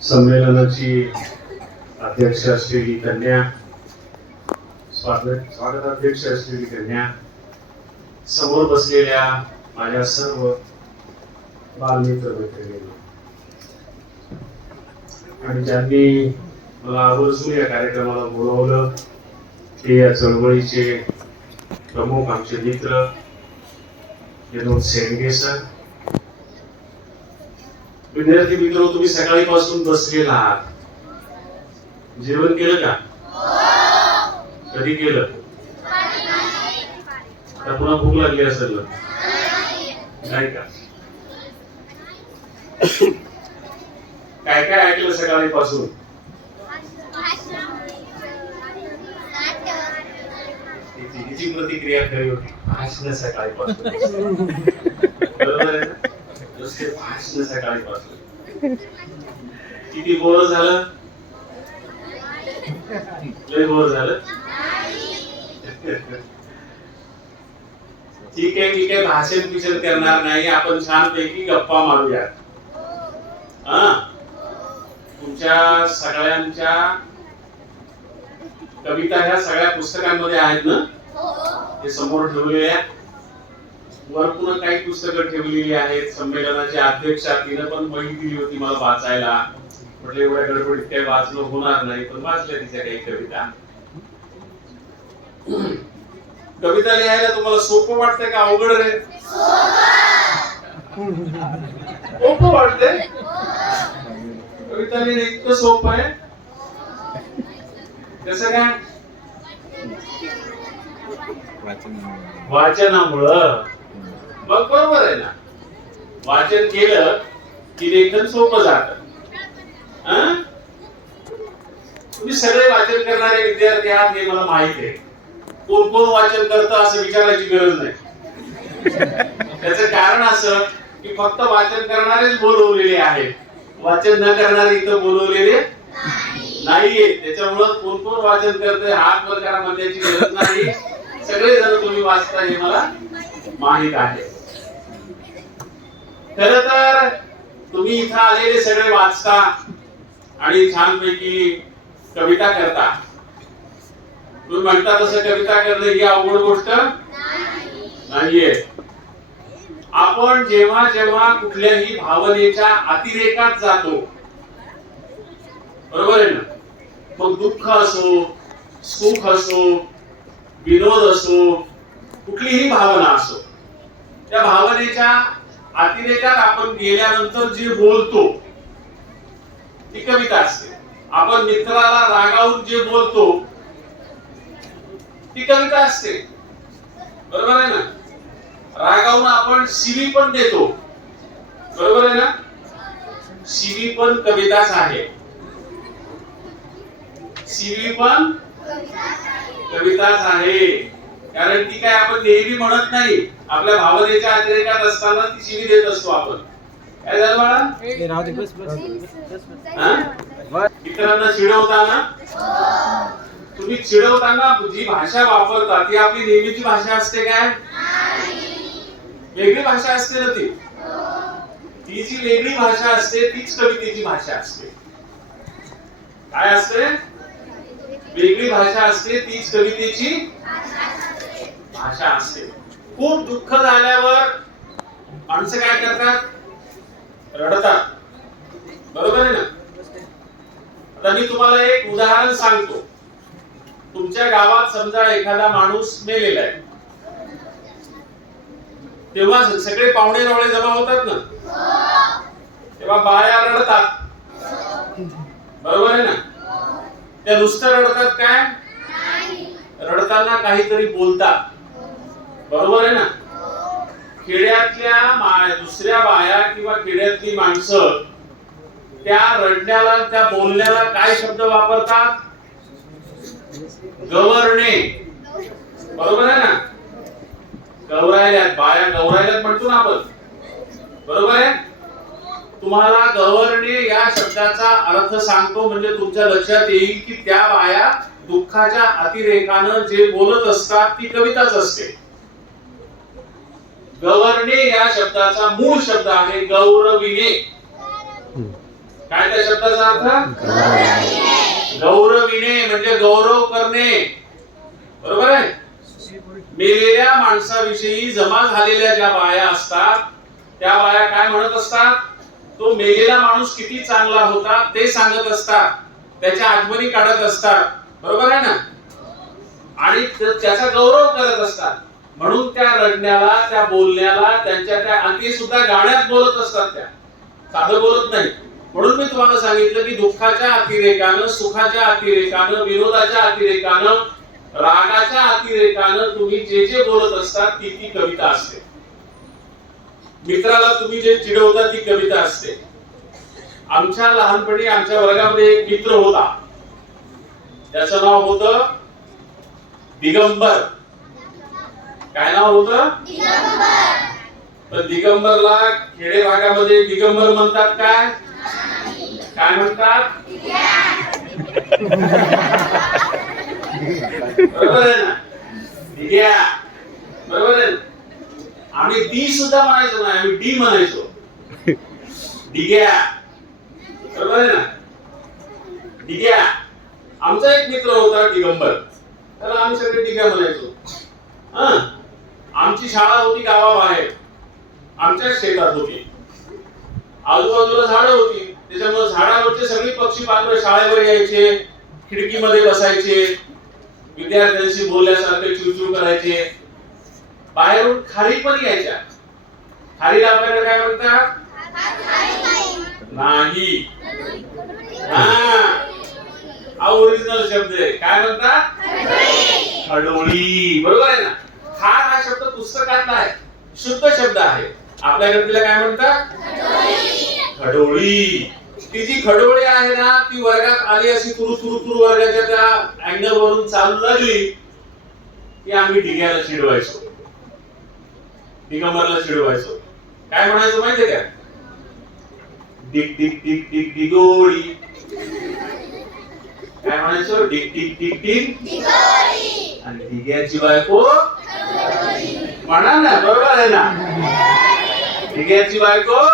संमेलनाची अध्यक्ष असलेली कन्या, स्वागताध्यक्ष असलेली कन्या, समोर बसलेल्या माझ्या सर्व बालमित्र मैत्रिणींना आणि ज्यांनी मला आवर्जून या कार्यक्रमाला बोलवलं ते या चळवळीचे प्रमुख आमचे मित्र विनोद शेंडगे सर. विद्यार्थी मित्र, तुम्ही सकाळीपासून बसलेला आहात. जेवण केलं का? कधी केलं? आता पुन्हा भूक लागली असेल नाही का? काय काय ऐकलं सकाळीपासून? तिची प्रतिक्रिया खरी होती. भाषण सकाळीपासून. बरोबर आहे ना? नुसते भाषण सकाळीपासून. किती बोर झालं? लय बोर झालं? ठीक आहे, भाषण पिछन करणार नाही. आपण छानपैकी गप्पा मारूयात. तुमच्या सगळ्यांच्या कविता ह्या सगळ्या पुस्तकांमध्ये आहेत ना? हे समोर ठेवलेल्या वर पुन्हा काही पुस्तकं ठेवलेली आहेत. संमेलनाच्या अध्यक्षा तिनं पण वही दिली होती मला वाचायला. म्हटलं एवढ्या गडबडीत काही वाचणं होणार नाही, पण वाचल्या तिच्या काही कविता. कविता लिहायला तुम्हाला सोपं वाटतंय का अवघड रे? सोपं वाटतंय. कविता लिहिणं इतकं सोपं आहे. कसं काय? वाचनामुळं. मग बरोबर आहे ना. वाचन केलं की लेखन सोपं जात. तुम्ही सगळे वाचन करणारे विद्यार्थी आहात हे मला माहित आहे. कोण कोण वाचन करतं असं विचारायची गरज नाही. त्याचं कारण असं की फक्त वाचन करणारेच बोलवलेले आहेत. वाचन न करणारे इथं बोलवलेले नाहीये. त्याच्यामुळं कोण कोण वाचन करतंय हात वर करा म्हणण्याची गरज नाही. सगळे जण तुम्ही वाचता हे मला माहित आहे. खरं तर तुम्ही इथं आलेले सगळे वाचता आणि छानपैकी कविता करता. तुम्ही म्हणता तसं कविता करणं ही अवघड गोष्ट नाहीये. आपण जेव्हा जेव्हा कुठल्याही भावनेच्या अतिरेकात जातो, बरोबर आहे ना? मग दुःख असो, सुख असो, विनोद असो, कुठलीही भावना असो, त्या भावनेच्या अतिरेकात आपण गेल्यानंतर जे बोलतो ती कविता असते. आपण मित्राला रागावून जे बोलतो ती कविता असते. बरोबर आहे ना? रागावून आपण शिवी पण देतो. बरोबर आहे ना? शिवी पण कविताच आहे. शिवी पण कविताच आहे. कारण ती काय आपण नेहमी म्हणत नाही. आपल्या भावनेच्या अतिरेकात असताना ती शिवी देत असतो आपण. काय झालं बाळा? मित्रांना चिडवताना, तुम्ही चिडवताना जी भाषा वापरता ती आपली नेहमीची भाषा असते काय? वेगळी भाषा असते ना ती. ती जी वेगळी भाषा असते तीच कवितेची भाषा असते. काय असते? वेगळी भाषा असते तीच कवितेची भाषा असते. खूप दुःख झाल्यावर माणसं काय करतात? रडतात. बरोबर आहे ना? आता मी तुम्हाला एक उदाहरण सांगतो. तुमच्या गावात समजा एखादा माणूस मेलेला आहे, तेव्हा सगळे पाहुणे रावळे जमा होतात ना, तेव्हा बाया रडतात. बरोबर आहे ना? त्या नुसतं रडतात काय? रडताना काहीतरी बोलतात. बरोबर आहे ना? खेड्यातल्या दुसऱ्या बाया किंवा खेड्यातली माणसं त्या रडण्याला, त्या बोलण्याला काय शब्द वापरतात? गवरणे. बरोबर आहे ना? गवरायल्यात, बाया गवरायल्यात म्हणतो ना आपण. बरोबर आहे? तुम्हाला गवरणे या शब्दाचा अर्थ सांगतो म्हणजे तुमच्या लक्षात येईल की त्या बाया दुःखाच्या अतिरेकानं जे बोलत असतात ती कविताच असते. गवरणे या शब्दाचा मूळ शब्द आहे गौरविणे. काय त्या शब्दाचा अर्थ? गौरविणे म्हणजे गौरव करणे. बरोबर आहे. मेलेल्या माणसाविषयी जमा झालेल्या ज्या बाया असतात त्या बाया काय म्हणत असतात? तो मेलेला माणूस किती चांगला होता ते सांगत असतात, त्याच्या आठवणी काढत असतात. बरोबर आहे ना. आणि त्याचा गौरव करत असतात. म्हणून त्या रडण्याला, त्या बोलण्याला, त्यांच्या त्या अंती सुद्धा गाण्यात बोलत असतात, त्या साधं बोलत नाही. म्हणून मी तुम्हाला सांगितलं की दुःखाच्या अतिरेकानं, सुखाच्या अतिरेकानं, विनोदाच्या अतिरेकानं, रागाच्या अतिरेकानं तुम्ही जे जे बोलत असतात ती कविता असते. मित्राला तुम्ही जे चिडवता ती कविता असते. आमच्या लहानपणी आमच्या वर्गामध्ये एक मित्र होता, त्याचं नाव होतं दिगंबर. काय नाव होतं? तर दिगंबरला खेडे भागामध्ये दिगंबर म्हणतात काय? काय म्हणतात? बरोबर आहे ना. दिग्या. बरोबर आहे. आम्ही डी सुद्धा म्हणायचो नाही, आम्ही डी म्हणायचो. दिग्या. बरोबर आहे ना. दिग्या. आमचा एक मित्र होता दिगंबर, त्याला आम्ही सगळे दिग्या म्हणायचो. आमची शाळा होती गावाबाहेर, आमच्या शेतात होती. आजूबाजूला झाडं होती, त्याच्यामुळे झाडावरचे सगळे पक्षी पाखरं शाळेवर यायचे, खिडकीमध्ये बसायचे, विद्यार्थ्यांशी बोलल्यासारखे चुचू करायचे. बाहेरून खारी पण यायच्या. खारीला आपल्याकडे काय म्हणतात? नाही. हा ओरिजिनल शब्द आहे. काय म्हणतात? खडोळी. बरोबर आहे ना. खार हा शब्द पुस्तकातला आहे, शुद्ध शब्द आहे. आपल्याकडे तिला काय म्हणतात? खडोळी. ती जी खडोळी आहे ना, ती वर्गात आली अशी तुरु तुरु तुरु वर्गाच्या त्या अँगल वरून चालू लागली की आम्ही दिग्याला चिडवायचो, दिगंबरला चिडवायचो. काय म्हणायचो माहितीये का? डिग डिग डिग डिग डिगोळी. काय म्हणायचो? डिग डिग डिग डिग डिगोळी. आणि दिग्याची बायको म्हणा ना. बरोबर आहे ना. दिग्याची बायको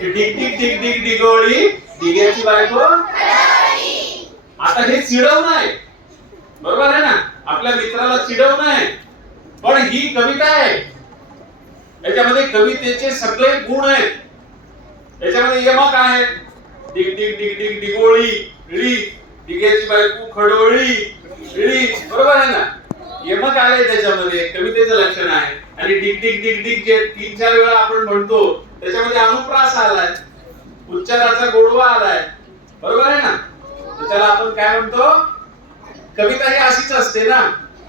डिग डिग डिग डिग डिगोळी, दिग्याची बायको. आता हे चिडवणं आहे. बरोबर आहे ना. आपल्या मित्राला चिडवणं आहे. पण ही कविता आहे, याच्यामध्ये कवितेचे सगळे गुण आहेत. याच्यामध्ये यमक आहे. डिग डिग डिग डिग डिगोळी ळी, दिग्याची बायको खडोळी ळी. बरोबर आहे ना. यमक आले त्याच्यामध्ये, कवितेचं लक्षण आहे. आणि डिग डिग डिग डिग जे 3-4 वेळा आपण म्हणतो त्याच्यामध्ये अनुप्रास आलाय, उच्चाराचा गोडवा आलाय. बरोबर आहे ना. त्याला आपण काय म्हणतो? कविता ही अशीच असते ना.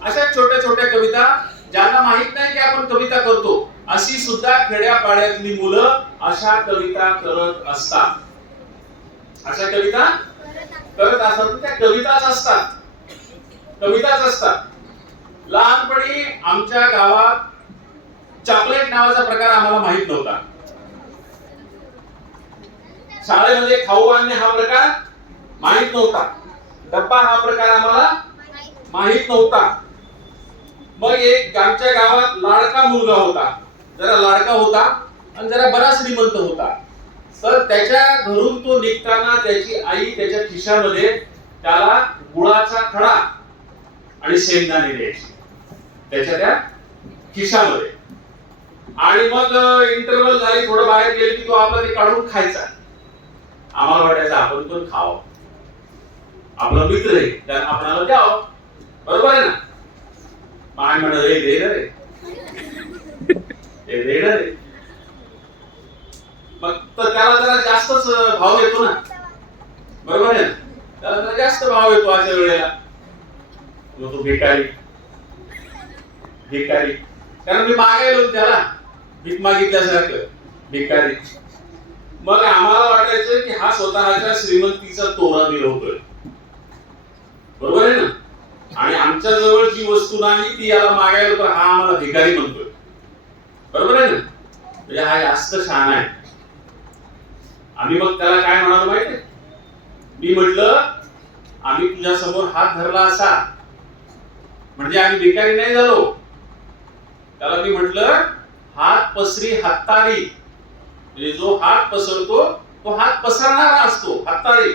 अशा छोट्या छोट्या कविता ज्यांना माहित नाही की आपण कविता करतो, अशी सुद्धा खेड्यापाड्यातली मुलं अशा कविता करत असतात. अशा कविता करत असतात. त्या कविताच असतात, कविताच असतात. लहानपणी आमच्या गावात चॉकलेट नावाचा प्रकार आम्हाला माहित नव्हता. शाळेमध्ये खाऊ आणणे हा प्रकार माहित नव्हता. डब्बा हा प्रकार आम्हाला माहित नव्हता. मग एक आमच्या गावात लाडका मुलगा होता, जरा लाडका होता आणि जरा बरा श्रीमंत होता. तर त्याच्या घरून तो निघताना त्याची आई त्याच्या खिशामध्ये त्याला गुळाचा खडा आणि शेंगदाणे द्यायची त्याच्या त्या खिशामध्ये. आणि मग इंटरव्हल झाली, थोडं बाहेर गेले की तो आपला ते काढून खायचा. आम्हाला वाटायचं आपण पण खावं, आपला मित्र आहे त्याला आपल्याला द्यावं. बरोबर आहे ना. माय म्हणत हे दे रे, हे दे रे. मग तर त्याला जरा जास्तच भाव येतो ना. बरोबर आहे ना. त्याला जरा जास्त भाव येतो अशा वेळेला. मग तो भिकारी भिकारी, कारण मी मागायलो त्याला भीक मागितल्यासारखं भिकारी. मग आम्हाला वाटायचं की हा स्वतःच्या श्रीमंतीचा तोरा मिरवतोय. बरोबर आहे ना. आणि आमच्या जवळ जी वस्तू नाही ती याला मागायला तर हा आम्हाला भिकारी म्हणतोय. बरोबर आहे ना. म्हणजे हा जास्त शहाणा आहे. आम्ही मग त्याला काय म्हणालो माहिती? मी म्हटलं आम्ही तुझ्या समोर हात धरला असा म्हणजे आम्ही भिकारी नाही झालो, त्याला मी म्हटलं हात पसरी हाताळी, म्हणजे जो हात पसरतो तो हात पसरणारा असतो, हाताळी.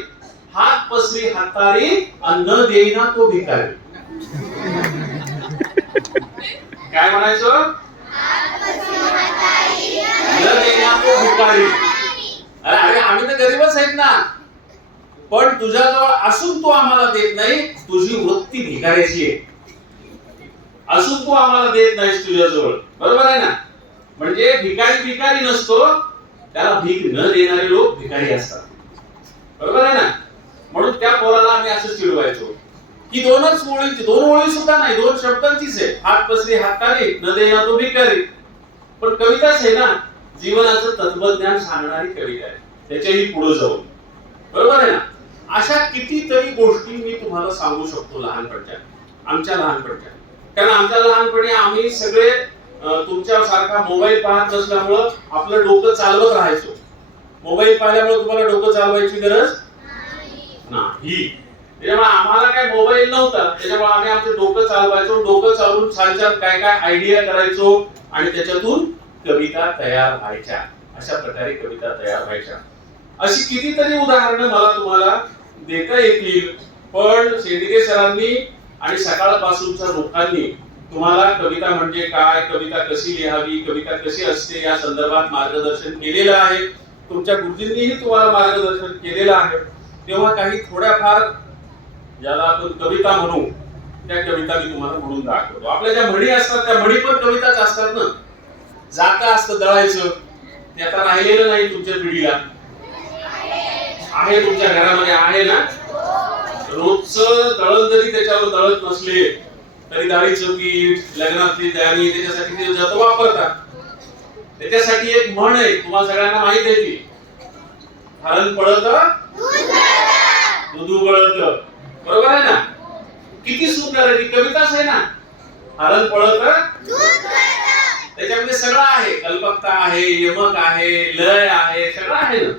हात पसरी हाताळी अन्न देईना तो भिकारी. काय म्हणायचं? न देईना तो भिकारी. अरे आम्ही तर गरीबच आहेत ना, पण तुझ्याजवळ असून तू आम्हाला देत नाही, तुझी वृत्ती भिकाऱ्याची आहे. असून तू आम्हाला देत नाहीस तुझ्याजवळ, बरोबर आहे ना? म्हणजे भिकारी भिकारी नसतो, त्याला भीक न देणारे लोक भिकारी असतात, बरोबर आहे ना? म्हणून त्या पोराला आम्ही असं चिडवायचो. ही दोनच ओळीची, दोन ओळी सुद्धा नाही, दोन शब्दांचीच आहे. हात पसरी हाताळी न देईना तो भिकारी. पण कविताच आहे ना, जीवनाचं तत्वज्ञान सांगणारी कविता आहे, त्याच्याही पुढे जाऊन, बरोबर आहे ना? अशा कितीतरी गोष्टी मी तुम्हाला सांगू शकतो लहानपणच्या, आमच्या लहानपणच्या. कारण आमच्या लहानपणी आम्ही सगळे तुमच्या सारखा मोबाईल पाहत नसल्यामुळं आपलं डोकं चालवत राहायचो. मोबाईल पाहिल्यामुळे तुम्हाला डोकं चालवायची गरज नाही. त्याच्यामुळे आम्हाला काय मोबाईल नव्हता, त्याच्यामुळे आम्ही आमचं डोकं चालवायचो. डोकं चालवून छान छान काय काय आयडिया करायचो आणि त्याच्यातून कविता तयार व्हायच्या. अशा प्रकारे कविता तयार व्हायच्या. अशी कितीतरी उदाहरणं मला तुम्हाला देता येतील, पण शेंडगे सरांनी आणि सकाळपासूनच्या लोकांनी तुम्हाला कविता म्हणजे काय, कविता कशी लिहावी, कविता कशी असते या संदर्भात मार्गदर्शन केलेलं आहे. तुमच्या गुरुजींनीही तुम्हाला मार्गदर्शन केलेलं आहे. तेव्हा काही थोड्याफार ज्याला आपण कविता म्हणू त्या कविता मी तुम्हाला म्हणून दाखवतो. आपल्या ज्या म्हणी असतात त्या म्हणी पण कविताच असतात ना. जाता असतं दळायचं, ते आता राहिलेलं नाही तुमच्या पिढीला. आहे तुमच्या घरामध्ये, आहे ना? रोजचं दळण जरी त्याच्यावर दळत नसले तरी डाळीचं पीठ, लग्नातली तयारी, त्याच्यासाठी ते जात वापरतात. त्याच्यासाठी एक म्हण आहे, तुम्हाला सगळ्यांना माहित आहे ती, हरण पळत दूध उकळत, बरोबर आहे ना? किती सुंदर आहे, ती कविताच आहे ना. हरण पळत त्याच्यामध्ये सगळं आहे, कल्पकता आहे, यमक आहे, लय आहे, सगळं आहे ना.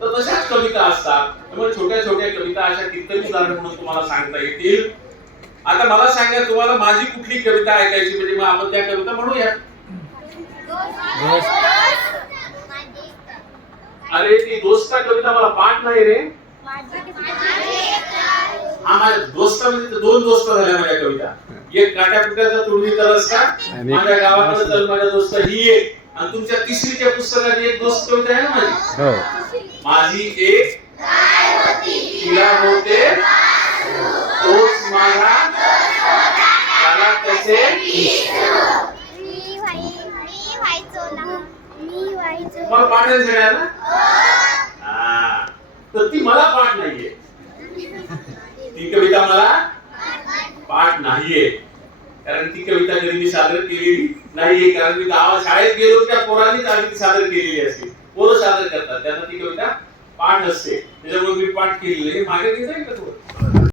तर तशाच कविता असतात. त्यामुळे छोट्या छोट्या कविता अशा कितीतरी उदाहरण म्हणून तुम्हाला सांगता येतील. आता मला सांगा, तुम्हाला माझी कुठली कविता ऐकायची, म्हणजे मग आपण त्या कविता म्हणूया. अरे ती दोस्ता कविता मला पाठ नाही रे. हा माझ्या दोस्तामध्ये दोन दोस्त झाल्या माझ्या कविता. एक काट्या पिट्याचा तुडवी तरसता, माझ्या गावाकडे चल माझ्या दोस्त, ही एक. आणि तुमच्या तिसरीच्या पुस्तकाची एक दोस्त कविता आहे ना माझी. माझी एक तिला होते तोच माझा त्याला कसे मला पाठ आहे सगळ्यांना. तर ती मला पाठ नाहीये, ती कविता मला पाठ नाहीये. कारण ती कविता कधी मी सादर केलेली नाहीये. कारण मी गावात शाळेत गेलो त्या पोरांनीच आधी सादर केलेली असते. पोरं सादर करतात, त्यांना ती कविता पाठ असते, त्याच्यामुळे मी पाठ केलेली. मागे घेता येईल का थोडं?